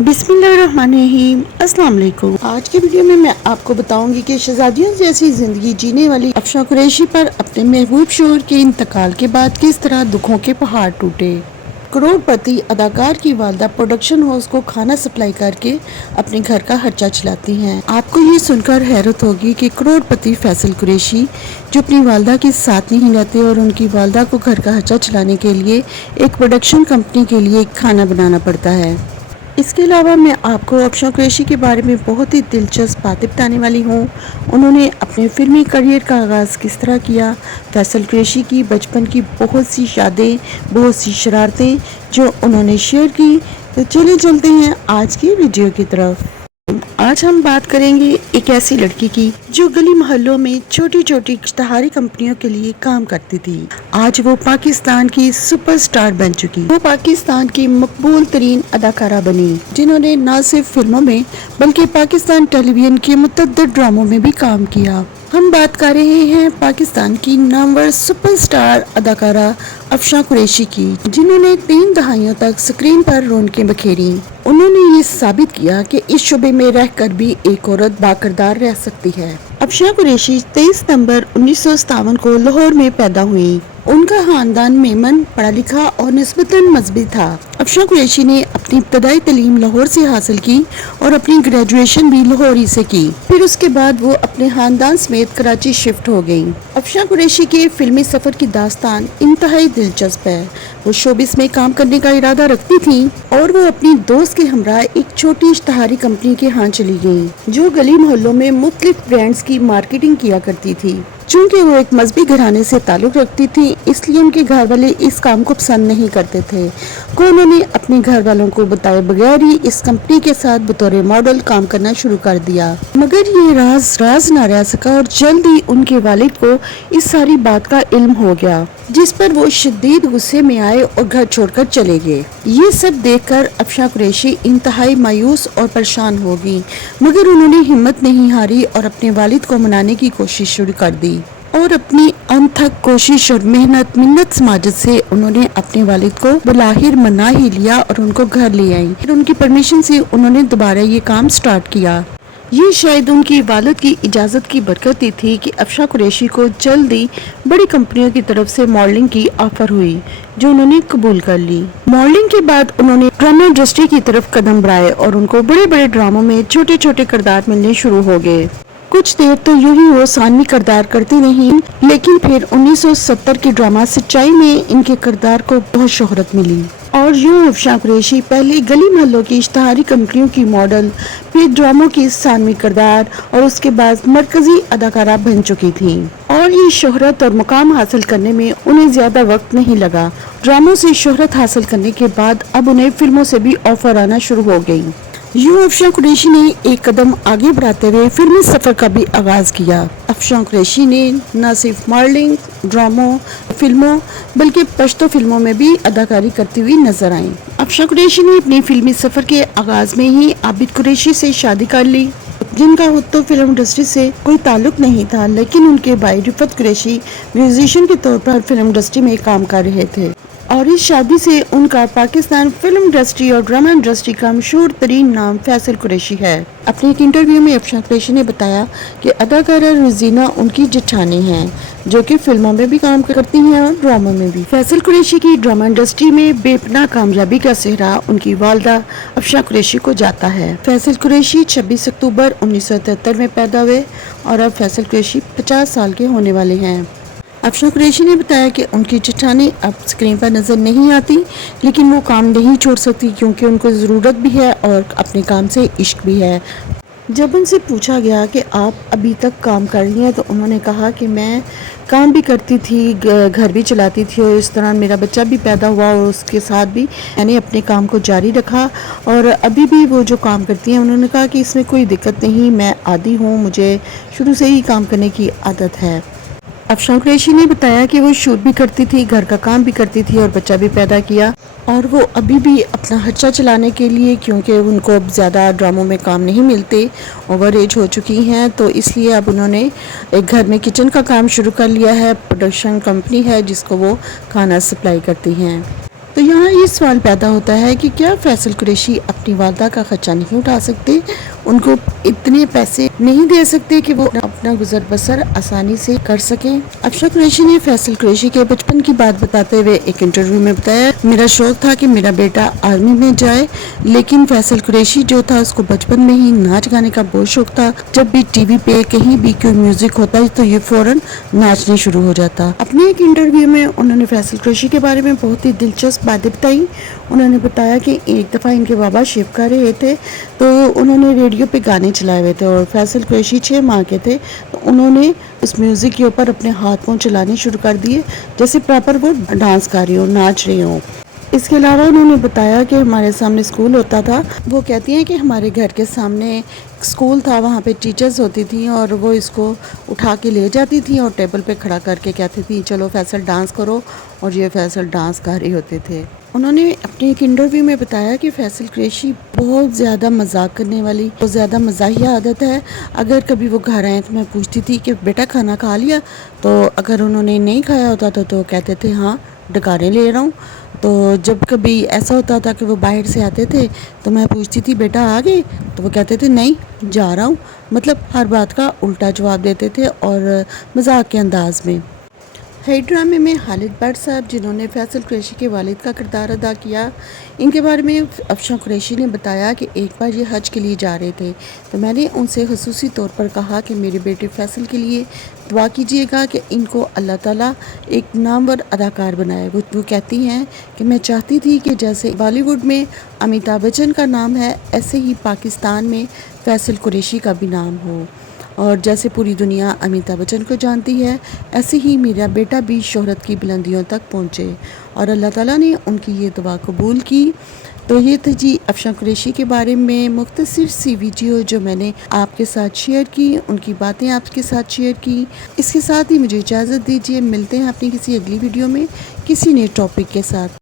बिस्मिल्लाहिर्रहमानिर्रहीम। अस्सलाम वालेकुम। आज की वीडियो में मैं आपको बताऊंगी कि शहजादियों जैसी जिंदगी जीने वाली अफशा कुरैशी पर अपने महबूब शोहर के इंतकाल के बाद किस तरह दुखों के पहाड़ टूटे। करोड़पति अदाकार की वालदा प्रोडक्शन हाउस को खाना सप्लाई करके अपने घर का खर्चा चलाती हैं। आपको ये सुनकर हैरत होगी कि करोड़पति फैसल कुरैशी जो अपनी वालदा के साथ नहीं रहते और उनकी वालदा को घर का खर्चा चलाने के लिए एक प्रोडक्शन कंपनी के लिए खाना बनाना पड़ता है। इसके अलावा मैं आपको अफशा कुरैशी के बारे में बहुत ही दिलचस्प बातें बताने वाली हूँ। उन्होंने अपने फिल्मी करियर का आगाज़ किस तरह किया, फैसल कुरैशी की बचपन की बहुत सी यादें, बहुत सी शरारतें जो उन्होंने शेयर की। तो चलिए चलते हैं आज की वीडियो की तरफ। आज हम बात करेंगे एक ऐसी लड़की की जो गली मोहल्लों में छोटी छोटी इश्तहारी कंपनियों के लिए काम करती थी। आज वो पाकिस्तान की सुपरस्टार बन चुकी। वो पाकिस्तान की मकबूल तरीन अदाकारा बनी जिन्होंने न सिर्फ फिल्मों में बल्कि पाकिस्तान टेलीविजन के मुतअद्दिद ड्रामों में भी काम किया। हम बात कर रहे हैं पाकिस्तान की नामवर सुपरस्टार अदाकारा अफशा कुरैशी की, जिन्होंने 3 दहाइयों तक स्क्रीन पर रौनकें बखेरी। उन्होंने ये साबित किया कि इस शोबे में रहकर भी एक औरत बाकिरदार रह सकती है। अफशा कुरैशी 23 सितंबर 1957 को लाहौर में पैदा हुई। उनका खानदान मेमन, पढ़ा लिखा और निस्बतन मजहबी था। अफशा कुरैशी ने अपनी इब्तदाई तालीम लाहौर से हासिल की और अपनी ग्रेजुएशन भी लाहौर ही से की। फिर उसके बाद वो अपने खानदान समेत कराची शिफ्ट हो गई। अफशा कुरैशी के फिल्मी सफर की दास्तान इंतहाई दिलचस्प है। वो शोबिस में काम करने का इरादा रखती थी और वो अपनी दोस्त के हमरा एक छोटी इश्तहारी कंपनी के यहाँ चली गई जो गली मोहल्लों में मुख्तलिफ ब्रांड्स की मार्केटिंग किया करती थी। चूँकि वो एक मजहबी घराने से ताल्लुक रखती थी, इसलिए उनके घर वाले इस काम को पसंद नहीं करते थे। उन्होंने अपने घर वालों को बताए बगैर ही इस कंपनी के साथ बतौर मॉडल काम करना शुरू कर दिया। मगर ये राज न रह सका और जल्द ही उनके वालिद को इस सारी बात का इल्म हो गया, जिस पर वो शदीद गुस्से में आए और घर छोड़कर चले गए। ये सब देखकर अफशा कुरैशी इंतहाई मायूस और परेशान हो गई, मगर उन्होंने हिम्मत नहीं हारी और अपने वालिद को मनाने की कोशिश शुरू कर दी और अपनी अनथक कोशिश और मेहनत मिन्नत समाजत से उन्होंने अपने वालिद को बलाहिर मना ही लिया और उनको घर ले आई। फिर उनकी परमिशन से उन्होंने दोबारा ये काम स्टार्ट किया। ये शायद उनकी वालिद की इजाज़त की बरकत ही थी कि अफशा कुरैशी को जल्दी बड़ी कंपनियों की तरफ से मॉडलिंग की ऑफर हुई जो उन्होंने कबूल कर ली। मॉडलिंग के बाद उन्होंने ड्रामा इंडस्ट्री की तरफ कदम बढ़ाए और उनको बड़े बड़े ड्रामों में छोटे छोटे किरदार मिलने शुरू हो गए। कुछ देर तो यूं ही वो सानवी किरदार करती रही, लेकिन फिर 1970 के ड्रामा सच्चाई में इनके किरदार को बहुत शोहरत मिली और यूं अफशा कुरैशी पहले गली मोहल्लों की इश्तहारी कंपनियों की मॉडल, फिर ड्रामों की सानवी किरदार और उसके बाद मरकजी अदाकारा बन चुकी थी। और ये शोहरत और मुकाम हासिल करने में उन्हें ज्यादा वक्त नहीं लगा। ड्रामों से शोहरत हासिल करने के बाद अब उन्हें फिल्मों से भी ऑफर आना शुरू हो गई। यूं अफशा कुरैशी ने एक कदम आगे बढ़ाते हुए फिल्मी सफर का भी आगाज किया। अफशा कुरैशी ने न सिर्फ मॉडलिंग, ड्रामों, फिल्मों बल्कि पश्तो फिल्मों में भी अदाकारी करती हुई नजर आई। अफशा कुरैशी ने अपनी फिल्मी सफर के आगाज में ही आबिद कुरैशी से शादी कर ली, जिनका खुद तो फिल्म इंडस्ट्री से कोई ताल्लुक नहीं था, लेकिन उनके भाई रिफत कुरैशी म्यूजिशियन के तौर पर फिल्म इंडस्ट्री में काम कर रहे थे और इस शादी से उनका पाकिस्तान फिल्म इंडस्ट्री और ड्रामा इंडस्ट्री का मशहूर तरीन नाम फैसल कुरैशी है। अपने एक इंटरव्यू में अफशा कुरैशी ने बताया कि अदाकारा रोजीना उनकी जेठानी हैं, जो कि फिल्मों में भी काम करती हैं और ड्रामों में भी। फैसल कुरैशी की ड्रामा इंडस्ट्री में बेपनाह कामयाबी का सेहरा उनकी वालदा अफशा कुरैशी को जाता है। फैसल कुरैशी 26 अक्टूबर 1973 में पैदा हुए और अब फैसल कुरैशी 50 साल के होने वाले हैं। अफशा कुरैशी ने बताया कि उनकी जेठानी अब स्क्रीन पर नजर नहीं आती, लेकिन वो काम नहीं छोड़ सकती क्योंकि उनको ज़रूरत भी है और अपने काम से इश्क भी है। जब उनसे पूछा गया कि आप अभी तक काम कर रही हैं तो उन्होंने कहा कि मैं काम भी करती थी, घर भी चलाती थी और इस दौरान मेरा बच्चा भी पैदा हुआ और उसके साथ भी मैंने अपने काम को जारी रखा और अभी भी वो जो काम करती हैं उन्होंने कहा कि इसमें कोई दिक्कत नहीं, मैं आदी हूँ, मुझे शुरू से ही काम करने की आदत है। अफशा कुरैशी ने बताया कि वो शूट भी करती थी, घर का काम भी करती थी और बच्चा भी पैदा किया और वो अभी भी अपना खर्चा चलाने के लिए, क्योंकि उनको अब ज़्यादा ड्रामों में काम नहीं मिलते, ओवर एज हो चुकी हैं, तो इसलिए अब उन्होंने एक घर में किचन का काम शुरू कर लिया है। प्रोडक्शन कंपनी है जिसको वो खाना सप्लाई करती हैं। تو یہاں یہ سوال پیدا ہوتا ہے کہ کیا فیصل قریشی اپنی والدہ کا خرچہ نہیں اٹھا سکتے، ان کو اتنے پیسے نہیں دے سکتے کہ وہ اپنا گزر بسر آسانی سے کر سکیں؟ افشاں قریشی نے فیصل قریشی کے بچپن کی بات بتاتے ہوئے ایک انٹرویو میں بتایا، میرا شوق تھا کہ میرا بیٹا آرمی میں جائے، لیکن فیصل قریشی جو تھا اس کو بچپن میں ہی ناچ گانے کا بہت شوق تھا۔ جب بھی ٹی وی پہ کہیں بھی کوئی میوزک ہوتا ہے تو یہ فوراً ناچنے شروع ہو جاتا۔ اپنے ایک انٹرویو میں انہوں نے فیصل قریشی کے بارے میں بہت ہی دلچسپ باتیں بتائی۔ انہوں نے بتایا کہ ایک دفعہ ان کے بابا شیف کر رہے تھے تو انہوں نے ریڈیو پہ گانے چلائے ہوئے تھے اور فیصل قریشی 6 ماہ کے تھے، تو انہوں نے اس میوزک کے اوپر اپنے ہاتھ پاؤں چلانے شروع کر دیے جیسے پراپر وہ ڈانس کر رہی ہوں، ناچ رہی ہوں۔ اس کے علاوہ انہوں نے بتایا کہ ہمارے سامنے اسکول ہوتا تھا، وہ کہتی ہیں کہ ہمارے گھر کے سامنے اسکول تھا، وہاں پہ ٹیچرز ہوتی تھیں اور وہ اس کو اٹھا کے لے جاتی تھیں اور ٹیبل پہ کھڑا کر کے کہتی تھیں چلو فیصل ڈانس کرو، اور یہ فیصل ڈانس کر رہے ہوتے تھے۔ انہوں نے اپنے ایک انٹرویو میں بتایا کہ فیصل قریشی بہت زیادہ مذاق کرنے والی، بہت زیادہ مزاحیہ عادت ہے۔ اگر کبھی وہ گھر آئیں تو میں پوچھتی تھی کہ بیٹا کھانا کھا لیا، تو اگر انہوں نے نہیں کھایا ہوتا تو کہتے تھے ہاں ڈکاریں لے رہا ہوں۔ تو جب کبھی ایسا ہوتا تھا کہ وہ باہر سے آتے تھے تو میں پوچھتی تھی بیٹا آ گئے، تو وہ کہتے تھے نہیں جا رہا ہوں، مطلب ہر بات کا الٹا جواب دیتے تھے اور مذاق کے انداز میں۔ ہیڈ ڈرامے میں خالد بٹ صاحب جنہوں نے فیصل قریشی کے والد کا کردار ادا کیا، ان کے بارے میں افشاں قریشی نے بتایا کہ ایک بار یہ حج کے لیے جا رہے تھے تو میں نے ان سے خصوصی طور پر کہا کہ میرے بیٹے فیصل کے لیے دعا کیجیے گا کہ ان کو اللہ تعالیٰ ایک نامور اداکار بنائے۔ وہ کہتی ہیں کہ میں چاہتی تھی کہ جیسے بالی ووڈ میں امیتابھ بچن کا نام ہے ایسے ہی پاکستان میں فیصل قریشی کا بھی نام ہو، اور جیسے پوری دنیا امیتابھ بچن کو جانتی ہے ایسے ہی میرا بیٹا بھی شہرت کی بلندیوں تک پہنچے، اور اللہ تعالیٰ نے ان کی یہ دعا قبول کی۔ تو یہ تھی جی افشاں قریشی کے بارے میں مختصر سی ویڈیو جو میں نے آپ کے ساتھ شیئر کی، ان کی باتیں آپ کے ساتھ شیئر کی۔ اس کے ساتھ ہی مجھے اجازت دیجیے، ملتے ہیں اپنی کسی اگلی ویڈیو میں کسی نئے ٹاپک کے ساتھ۔